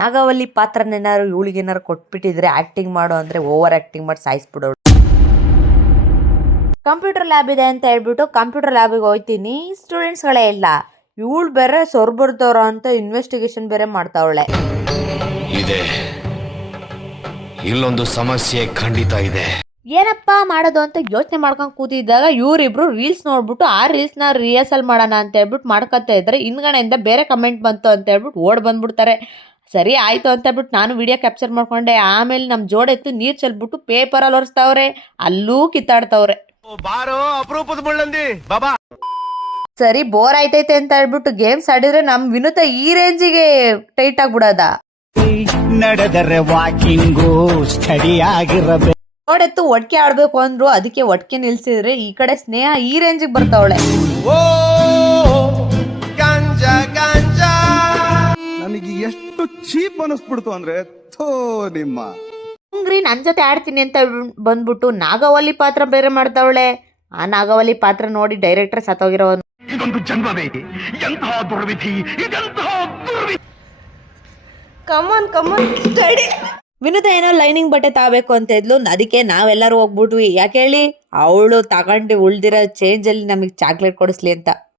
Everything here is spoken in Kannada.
ನಾಗವಲ್ಲಿ ಪಾತ್ರನೇನಾದ್ರು ಇವಳಿಗೇನಾರು ಕೊಟ್ಬಿಟ್ಟಿದ್ರೆ ಆಕ್ಟಿಂಗ್ ಮಾಡು ಅಂದ್ರೆ ಓವರ್ ಆಕ್ಟಿಂಗ್ ಮಾಡಿ ಸಾಯಿಸ್ಬಿಡೋಳು. ಕಂಪ್ಯೂಟರ್ ಲ್ಯಾಬ್ ಇದೆ ಅಂತ ಹೇಳ್ಬಿಟ್ಟು ಕಂಪ್ಯೂಟರ್ ಲ್ಯಾಬಿಗೆ ಹೋಗ್ತೀನಿ, ಸ್ಟೂಡೆಂಟ್ಸ್ಗಳೇ ಇಲ್ಲ. ಇವಳು ಬೇರೆ ಸೊರ್ಬರ್ದವ್ರ ಅಂತ ಇನ್ವೆಸ್ಟಿಗೇಷನ್ ಬೇರೆ ಮಾಡ್ತಾವಳೆ. ಇದೆ, ಇಲ್ಲೊಂದು ಸಮಸ್ಯೆ ಖಂಡಿತ ಇದೆ. ಏನಪ್ಪಾ ಮಾಡೋದು ಅಂತ ಯೋಚನೆ ಮಾಡ್ಕೊಂಡು ಕೂತಿದ್ದಾಗ ಇವರಿಬ್ರು ರೀಲ್ಸ್ ನೋಡ್ಬಿಟ್ಟು ಆ ರೀಲ್ಸ್ನ ರಿಹರ್ಸಲ್ ಮಾಡೋಣ ಅಂತ ಹೇಳ್ಬಿಟ್ಟು ಮಾಡ್ಕೊತಾ ಇದ್ದಾರೆ. ಹಿಂದ್ಗಡೆಯಿಂದ ಬೇರೆ ಕಮೆಂಟ್ ಬಂತು ಅಂತ ಹೇಳ್ಬಿಟ್ಟು ಓಡ್ ಬಂದ್ಬಿಡ್ತಾರೆ. ಸರಿ ಆಯ್ತು ಅಂತ ಹೇಳ್ಬಿಟ್ಟು ನಾನು ವಿಡಿಯೋ ಕ್ಯಾಪ್ಚರ್ ಮಾಡ್ಕೊಂಡೆ. ಆಮೇಲೆ ನಮ್ಮ ಜೋಡೆತ್ತು ನೀರು ಚೆಲ್ಬಿಟ್ಟು ಪೇಪರಲ್ಲಿ ಒರೆಸ್ತಾವ್ರೆ, ಅಲ್ಲೂ ಕಿತ್ತಾಡ್ತಾವ್ರೆ. ಸರಿ ಬೋರ್ ಆಯ್ತೈತೆ ಅಂತ ಹೇಳ್ಬಿಟ್ಟು ಗೇಮ್ಸ್ ಆಡಿದ್ರೆ ನಮ್ ವಿನುತ ಈ ರೇಂಜಿಗೆ ಟೈಟ್ ಆಗ್ಬಿಡದ. ನಡೆದರೆ ವಾಕಿಂಗು ಸ್ಟಡಿ ಆಗಿರಬೇಕು. ನೋಡೆತ್ತು ಒಟ್ಕೆ ಆಡ್ಬೇಕು ಅಂದ್ರು, ಅದಕ್ಕೆ ಒಟ್ಕೆ ನಿಲ್ಸಿದ್ರೆ ಈ ಕಡೆ ಸ್ನೇಹ ಈ ರೇಂಜಿಗೆ ಬರ್ತಾವಳೆ. ನನಗೆ ಎಷ್ಟು ಚೀಪ್ ಅನಿಸ್ಬಿಡ್ತು ಅಂದ್ರೆ ಥೋ ನಿಮ್ಮ ಹಂಗ್ರಿ ನನ್ ಜೊತೆ ಆಡ್ತೀನಿ ಅಂತ ಬಂದ್ಬಿಟ್ಟು ನಾಗವಲ್ಲಿ ಪಾತ್ರ ಬೇರೆ ಮಾಡ್ತಾವಳೆ. ಆ ನಾಗವಲ್ಲಿ ಪಾತ್ರ ನೋಡಿ ಡೈರೆಕ್ಟರ್ ಸತ್ತೋಗಿರೋನು. ಇದೊಂದು ಜನ್ಮವೇ, ಎಂತಹ ದುರ್ವಿಧಿ, ಇದೆಂತಹ ದುರ್ವಿಧಿ. ಕಮಾನ್ ಸ್ಟಡಿ. ವಿನುತ ಏನೋ ಲೈನಿಂಗ್ ಬಟ್ಟೆ ತಾಬೇಕು ಅಂತ ಇದ್ಲು, ಅದಕ್ಕೆ ನಾವೆಲ್ಲರೂ ಹೋಗ್ಬಿಟ್ವಿ. ಯಾಕೆ ಹೇಳಿ, ಅವಳು ತಗೊಂಡು ಉಳ್ದಿರೋ ಚೇಂಜ್ ಅಲ್ಲಿ ನಮಗೆ ಚಾಕ್ಲೇಟ್ ಕೊಡಿಸ್ಲಿ ಅಂತ.